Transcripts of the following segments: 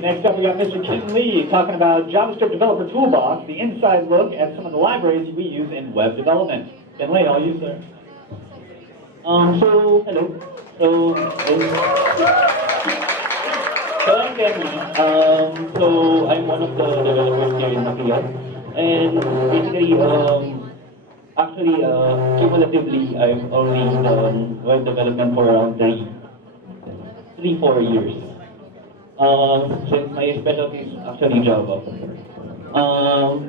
Next up, we got Mr. King Lee talking about JavaScript Developer Toolbox, the inside look at some of the libraries we use in web development. King Lee, I'll use the. Hello. I'm Ken Lee. I'm one of the developers here in Manila. And basically, cumulatively, I've only done web development for around 4 years. Since my specialty is actually Java.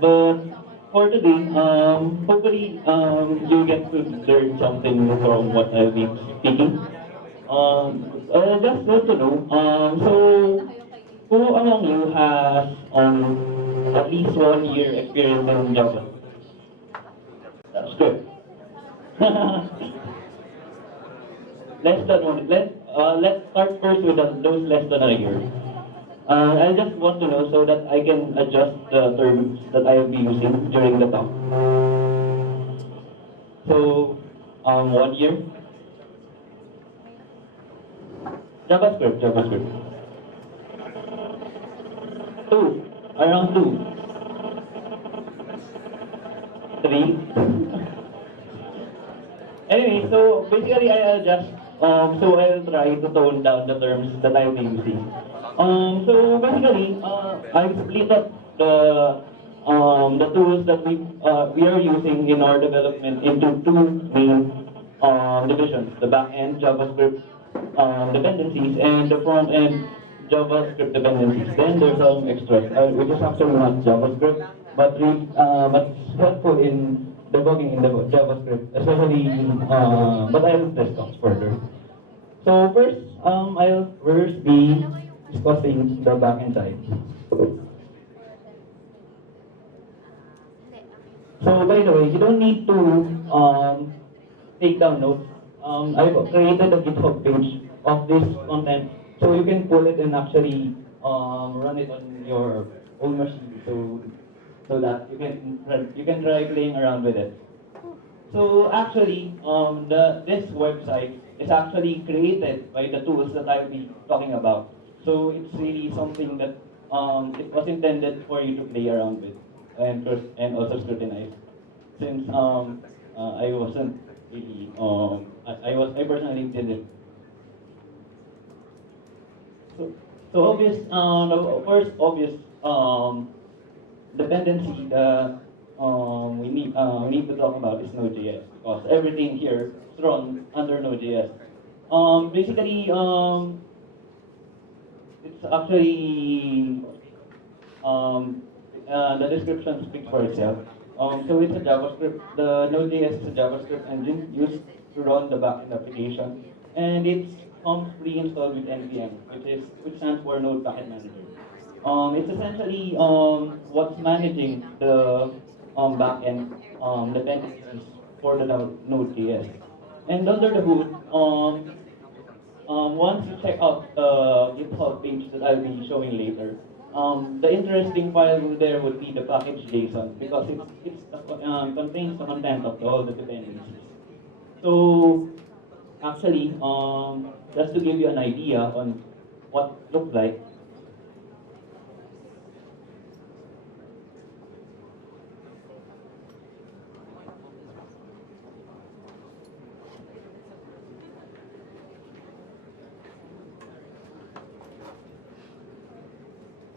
But for today, hopefully you get to learn something from what I'll be speaking. Just want to know, who among you has at least 1 year experience in Java? That's good. Less than one. Let's start first with those less than a year. I just want to know so that I can adjust the terms that I will be using during the talk. So, 1 year. JavaScript. Around two. Three. Anyway, so basically I'll just I'll try to tone down the terms that I'll be using. So basically, I've split up the tools that we are using in our development into two main divisions: the back-end JavaScript dependencies and the front-end JavaScript dependencies. Then there's some extras, which is actually not JavaScript, but it's helpful in debugging in the JavaScript, especially but I'll discuss further. So first, I'll first be discussing the backend side. So by the way, you don't need to take down notes. I've created a GitHub page of this content, so you can pull it and actually run it on your own machine, so that you can try playing around with it. So actually, this website is actually created by the tools that I'll be talking about. So it's really something that it was intended for you to play around with and also scrutinize. Since I wasn't really I personally did it. So obvious the first obvious dependency that we need to talk about is Node.js, because everything here is run under Node.js. Basically, it's actually the description speaks for itself. So it's a JavaScript. The Node.js is a JavaScript engine used to run the backend application, and it comes pre-installed with npm, which stands for Node Packet Manager. It's essentially what's managing the backend dependencies for the Node.js. And under the hood, once you check out the GitHub page that I'll be showing later, the interesting file there would be the package.json, because it contains the content of all the dependencies. So actually, just to give you an idea on what it looks like,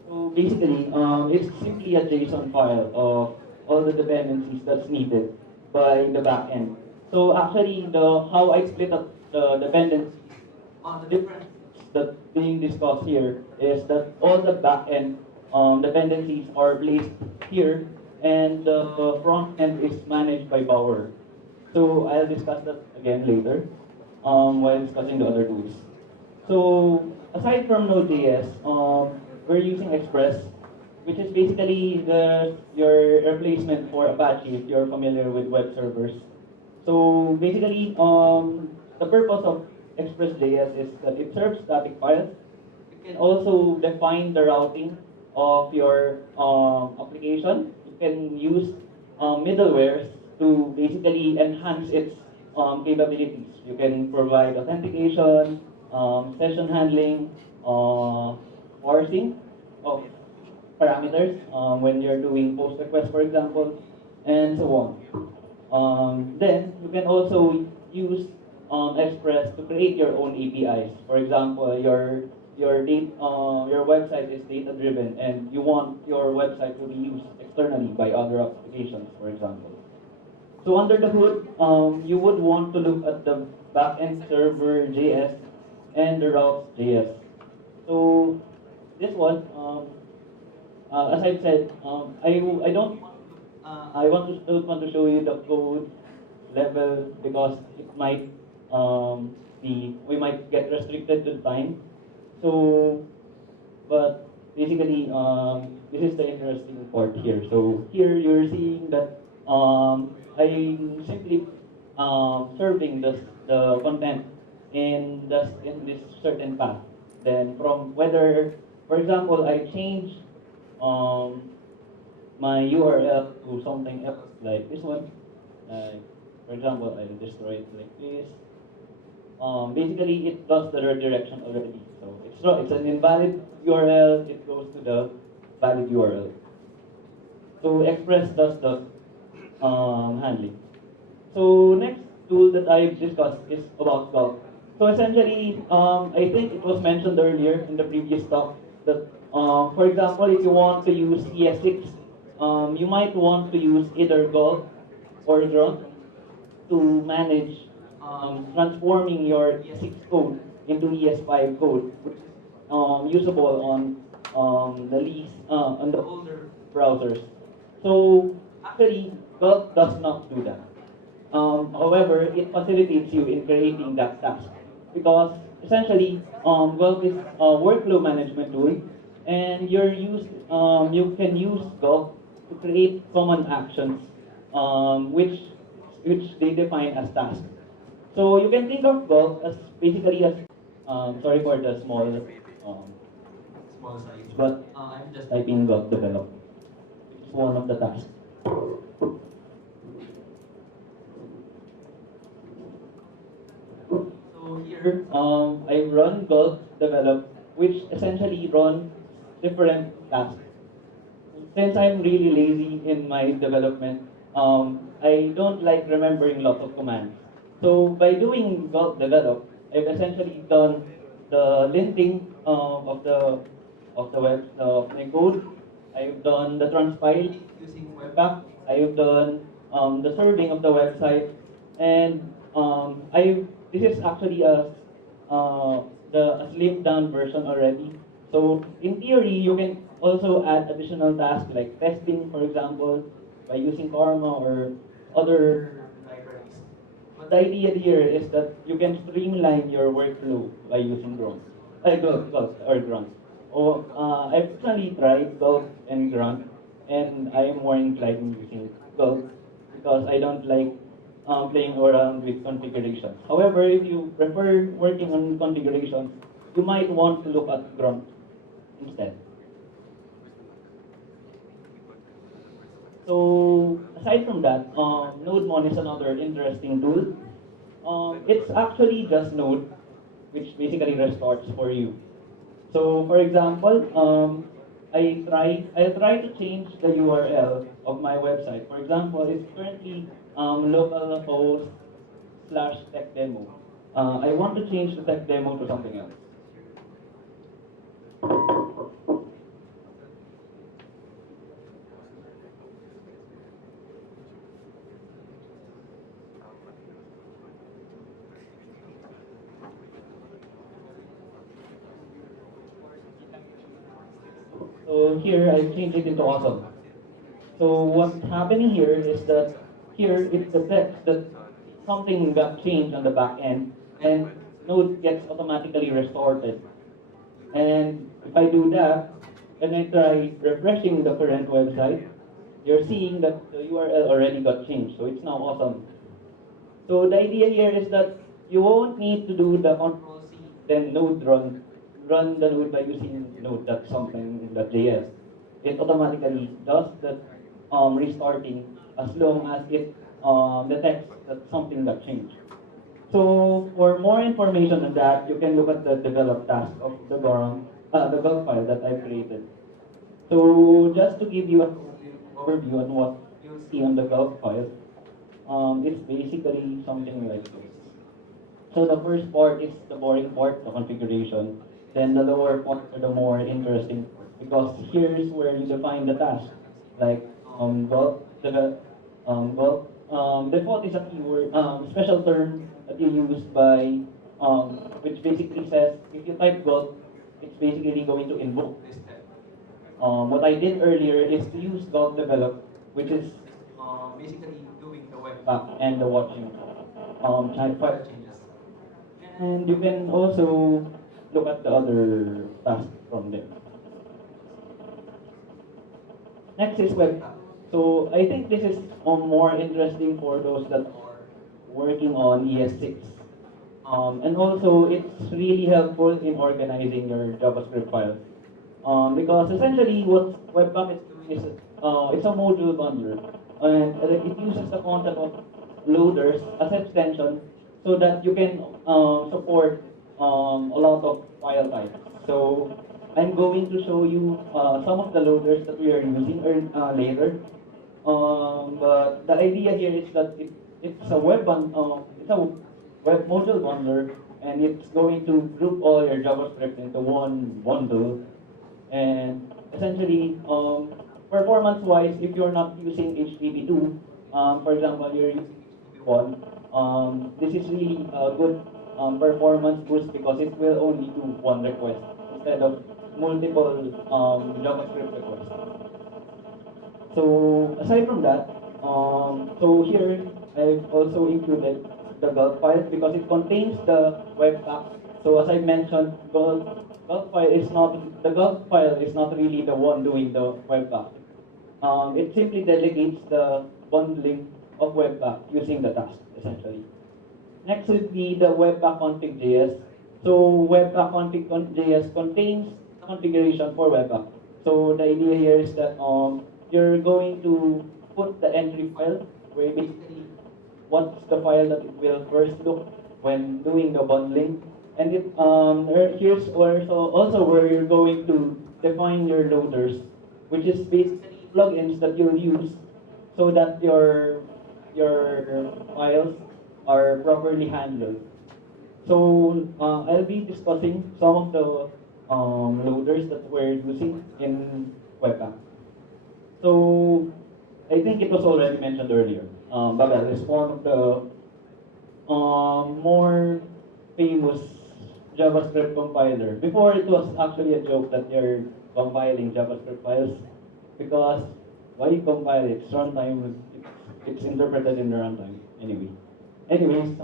so basically, it's simply a JSON file of all the dependencies that's needed by the backend. So actually, how I split up the dependencies, the difference that being discussed here is that all the backend dependencies are placed here, and the front end is managed by Power. So I'll discuss that again later while discussing the other tools. So aside from Node.js, we're using Express, which is basically your replacement for Apache if you're familiar with web servers. So basically, the purpose of Express.js is that it serves static files. It can also define the routing of your application. You can use middlewares to basically enhance its capabilities. You can provide authentication, session handling, parsing, of parameters when you're doing post request, for example, and so on. Then you can also use Express to create your own APIs. For example, your website is data driven, and you want your website to be used externally by other applications, for example. So under the hood, you would want to look at the backend server JS and the routes JS. So this one, as I said, I don't don't want to show you the code level because it might we might get restricted to time. So, but basically, this is the interesting part here. So here you're seeing that I'm simply serving the content in this certain path. Then from whether, for example, I change um, my URL to something else like this one. For example, I destroy it like this. Basically, it does the redirection already. So it's an invalid URL. It goes to the valid URL. So Express does the handling. So next tool that I've discussed is about Gulp. So essentially, I think it was mentioned earlier in the previous talk that, for example, if you want to use ES6, you might want to use either Gulp or Grunt to manage transforming your ES6 code into ES5 code, which is usable on the least on the older browsers. So actually, Gulp does not do that. However, it facilitates you in creating that task because essentially, Gulp is a workflow management tool, and you can use Gulp to create common actions, which they define as tasks. So you can think of Gulp as basically as sorry for the small size, but I'm just typing Gulp develop. It's one of the tasks. So here, I run Gulp develop, which essentially runs different tasks. Since I'm really lazy in my development, I don't like remembering lots of commands. So by doing Gulp develop, I've essentially done the linting of the web of my code. I've done the transpile using Webpack. I've done the serving of the website, and I this is actually a slimmed down version already. So in theory, you can also add additional tasks like testing, for example, by using Karma or other libraries. But the idea here is that you can streamline your workflow by using Gulp or Grunt. I've personally tried Gulp and Grunt, and I am more inclined in using Gulp because I don't like playing around with configurations. However, if you prefer working on configurations, you might want to look at Grunt instead. So aside from that, NodeMon is another interesting tool. It's actually just Node, which basically restores for you. So for example, I try to change the URL of my website. For example, it's currently localhost / tech demo. I want to change the tech demo to something else. So here I changed it into awesome. So what's happening here is that here it detects that something got changed on the back end, and Node gets automatically restored. And if I do that, and I try refreshing the current website, you're seeing that the URL already got changed, so it's now awesome. So the idea here is that you won't need to do the Control C, then Node run the Node by using Node.something.js. It automatically does the restarting as long as it detects that something got changed. So for more information on that, you can look at the develop task of the Gulp file that I've created. So just to give you an overview on what you'll see on the Gulf file, it's basically something like this. So the first part is the boring part, the configuration. Then the lower part are the more interesting part, because here's where you define the task. Like Gulf default is a keyword, special term that you use by which basically says if you type Gulf, it's basically going to invoke this step. What I did earlier is to use Gulf develop, which is basically doing the web app and the watching file changes. And you can also look at the other tasks from there. Next is web app. So I think this is more interesting for those that are working on ES6. And also, it's really helpful in organizing your JavaScript files. Because essentially what Webpack is doing is it's a module bundler. And it uses the concept of loaders as an extension so that you can support a lot of file types. So I'm going to show you some of the loaders that we are using later. But the idea here is that it's a it's a web module bundler, and it's going to group all your JavaScript into one bundle. And essentially, performance-wise, if you're not using HTTP2, for example, you're using HTTP1, this is really a good performance boost because it will only do one request instead of multiple JavaScript requests. So aside from that, so here I've also included the Gulf file because it contains the Webpack. So as I mentioned, the Gulf file is not really the one doing the Webpack. It simply delegates the bundling of Webpack using the task essentially. Next would be the Webpack config.js. So Webpack config.js contains configuration for Webpack. So the idea here is that you're going to put the entry file where basically what's the file that it will first look when doing the bundling. And here's also where you're going to define your loaders, which is basically plugins that you'll use so that your files are properly handled. So I'll be discussing some of the loaders that we're using in Webpack. So I think it was already mentioned earlier. Babel is one of the more famous JavaScript compiler. Before it was actually a joke that you're compiling JavaScript files because why you compile it? It's runtime. It's interpreted in the runtime anyway. Anyways,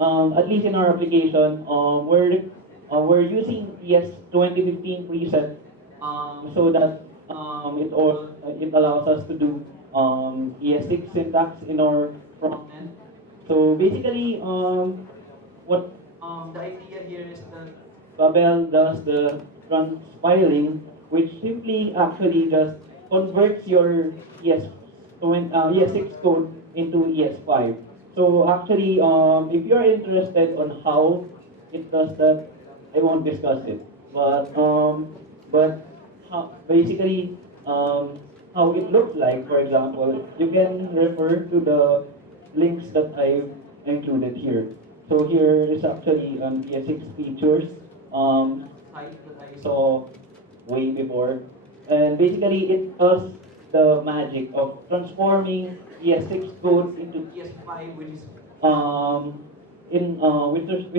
at least in our application, we're using ES 2015 preset so that it allows us to do ES6 syntax in our front end. So basically, what the idea here is that Babel does the transpiling, which simply actually just converts your ES6 code into ES5. So actually, if you're interested on how it does that, I won't discuss it. But basically, how it looks like, for example, you can refer to the links that I've included here. So here is actually ES6 features site that I saw way before. And basically, it does the magic of transforming ES6 code into ES5, which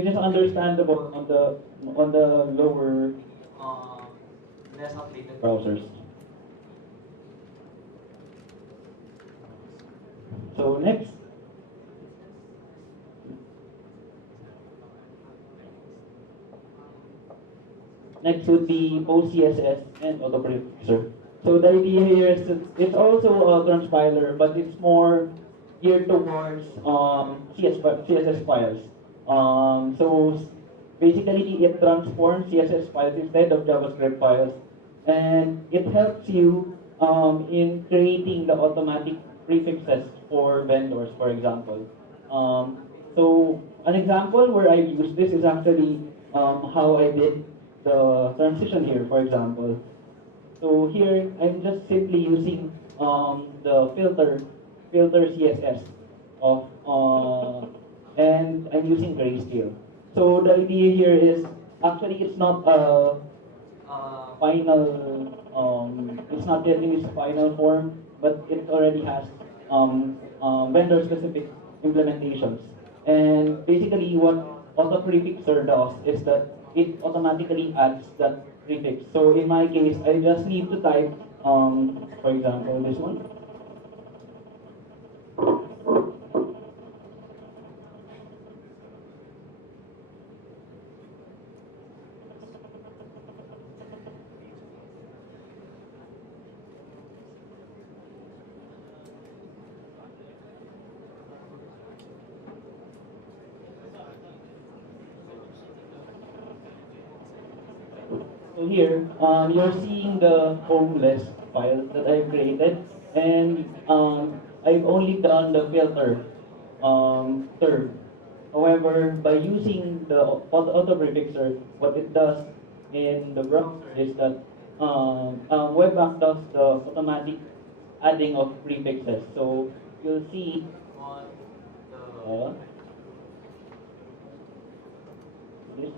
is understandable on the lower less updated browsers. So next. Next would be OCSS and autoprefixer. So the idea here is that it's also a transpiler, but it's more geared towards CSS files. So basically, it transforms CSS files instead of JavaScript files, and it helps you in creating the automatic prefixes for vendors, for example. So an example where I use this is actually how I did the transition here, for example. So here, I'm just simply using the filter CSS of, and I'm using grayscale. So the idea here is, actually it's not a final, it's not yet in its final form, but it already has vendor-specific implementations. And basically what auto prefixer does is that it automatically adds that prefix. So in my case, I just need to type, for example, this one. So here, you're seeing the home list file that I've created, and I've only done the filter third. However, by using the auto prefixer, what it does in the browser is that Webpack does the automatic adding of prefixes. So you'll see on this.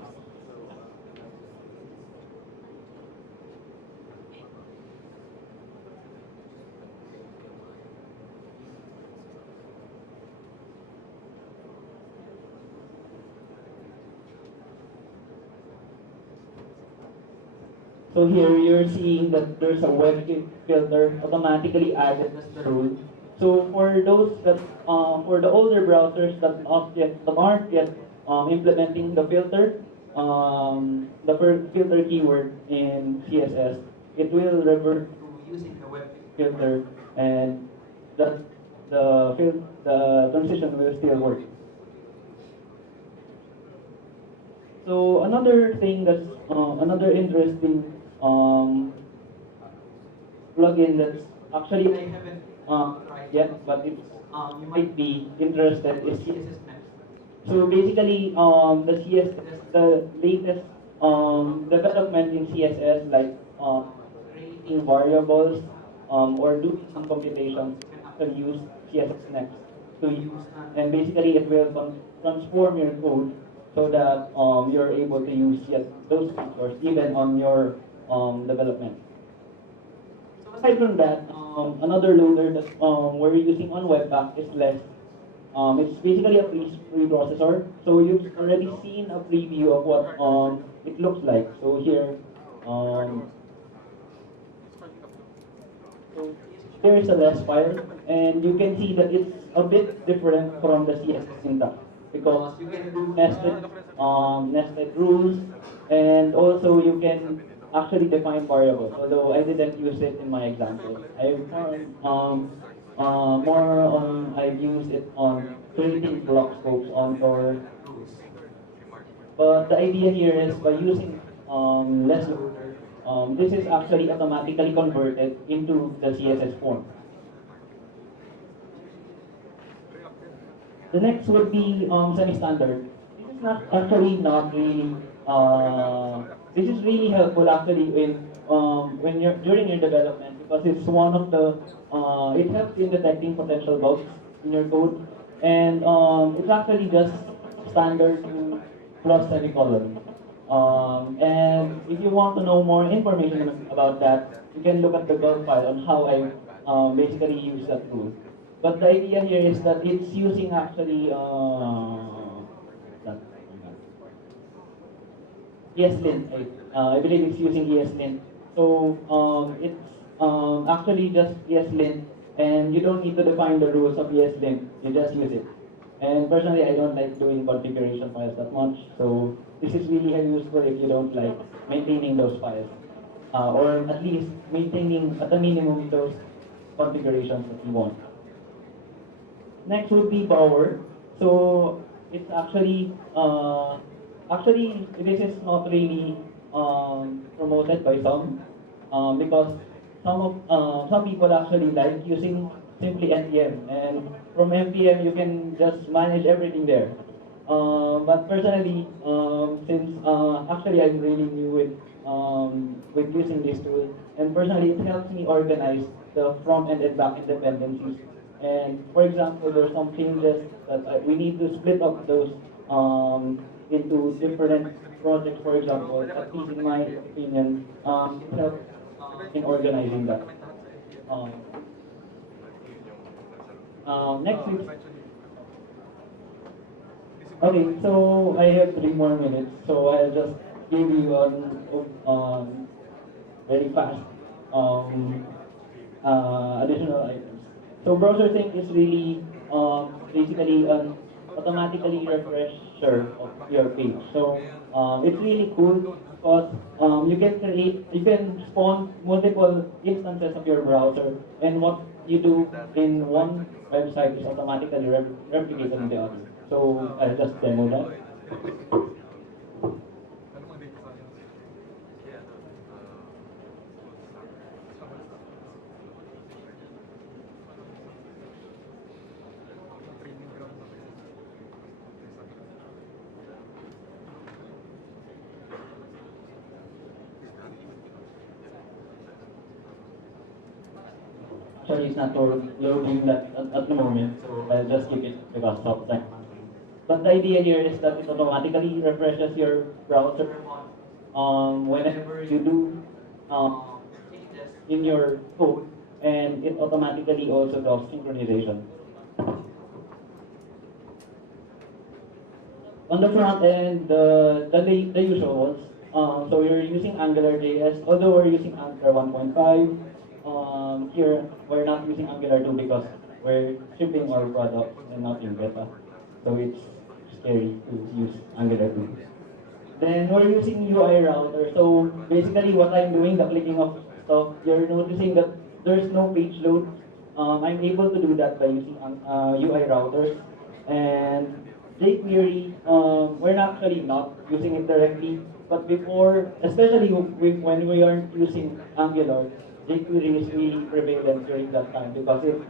So here you're seeing that there's a web filter automatically added as the rule. So for those that, for the older browsers that aren't yet implementing the filter, filter keyword in CSS, it will revert to using the web filter, and that the transition will still work. So another thing that's another interesting plugin that's actually I haven't tried yet, but it's you might be interested is CSS Next. So basically, the CSS, the latest development in CSS, like creating variables or doing some computations, you can actually use CSS Next to use, and basically it will transform your code so that you're able to use yet those features even on your development. So aside from that, another loader that we're using on Webpack is Less. It's basically a preprocessor. So you've already seen a preview of what it looks like. So here, so here is a Less file, and you can see that it's a bit different from the CSS syntax because you can do nested rules, and also you can actually define variables, although I didn't use it in my example. I've used it on creating block scopes on your rules. But the idea here is by using less loader, this is actually automatically converted into the CSS form. The next would be semi-standard. This is not really this is really helpful actually when you're during your development, because it's one of the it helps in detecting potential bugs in your code, and it's actually just standard plus semicolon. And if you want to know more information about that, you can look at the Gulf file on how I basically use that tool. But the idea here is that it's using actually ESLint. I believe it's using ESLint. So it's actually just ESLint, and you don't need to define the rules of ESLint. You just use it. And personally, I don't like doing configuration files that much. So this is really useful if you don't like maintaining those files, or at least maintaining at a minimum those configurations that you want. Next would be Power. So it's actually this is not really promoted by some because some people actually like using simply npm, and from npm you can just manage everything there. But personally, since actually I'm really new with using this tool, and personally it helps me organize the front end and back end dependencies. And for example, there are some changes that we need to split up those into different projects. For example, at least in my opinion, it helps in organizing that. Um, Next is okay. So I have 3 more minutes, so I'll just give you very fast additional items. So browser sync is really basically an automatically refresher of your page. So it's really cool because you can spawn multiple instances of your browser, and what you do in one website is automatically replicated in the other. So I'll just demo that. Sorry, it's not loading that at the moment, so I'll just keep it because of time. But the idea here is that it automatically refreshes your browser whenever you do changes in your code, and it automatically also does synchronization. On the front end, the usuals. So you're using AngularJS, although we're using Angular 1.5. Here, we're not using Angular 2 because we're shipping our products and not in beta. So it's scary to use Angular 2. Then we're using UI router. So basically what I'm doing, the clicking of stuff, you're noticing that there's no page load. I'm able to do that by using UI routers. And jQuery, we're actually not using it directly, but before, especially when we aren't using Angular, jQuery is really prevalent during that time because it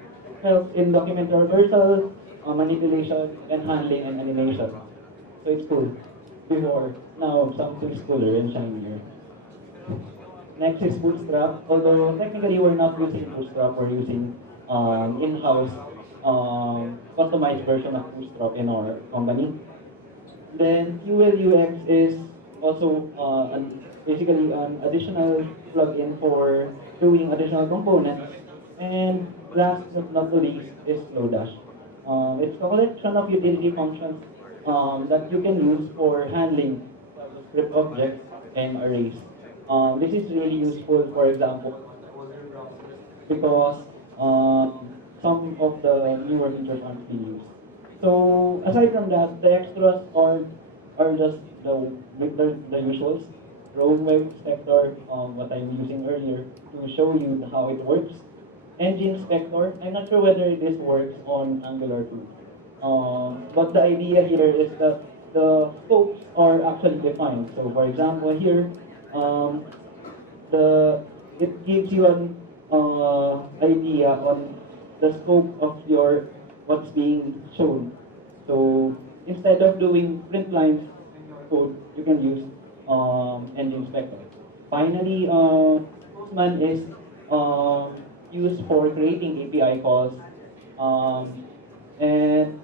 helps in document reversal, manipulation, and handling and animation. So it's cool. Before, now something's cooler and shinier. Next is Bootstrap. Although technically we're not using Bootstrap, we're using in-house customized version of Bootstrap in our company. Then QLUX is also basically an additional plugin for doing additional components. And last but not the least is Flowdash. It's a collection of utility functions that you can use for handling JavaScript objects and arrays. This is really useful, for example, because some of the newer features aren't being used. So aside from that, the extras are just the usuals. Roadway inspector, what I'm using earlier to show you how it works. Engine inspector, I'm not sure whether this works on Angular 2. But the idea here is that the scopes are actually defined. So for example here, it gives you an idea on the scope of what's being shown. So instead of doing print lines in your code, you can use engine inspector. Finally, Postman is used for creating API calls, and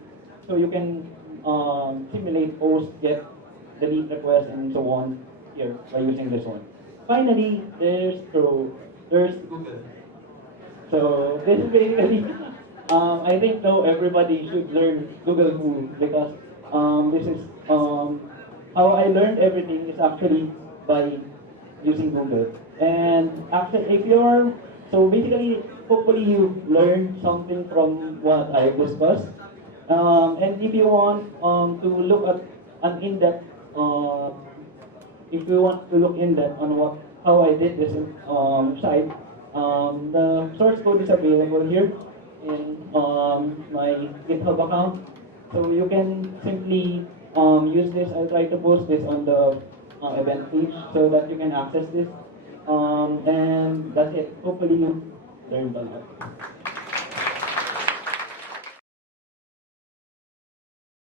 so you can simulate post, get, delete requests, and so on here by using this one. Finally, there's Google. So this is basically, I think now everybody should learn Google Pool because this is how I learned everything is actually by using Google. And actually, so basically, hopefully you learned something from what I discussed. And if you want to look at an in-depth, if you want to look in-depth on how I did this site, the source code is available here in my GitHub account. So you can simply use this. I'll try to post this on the event page so that you can access this. And that's it. Hopefully you learned a lot.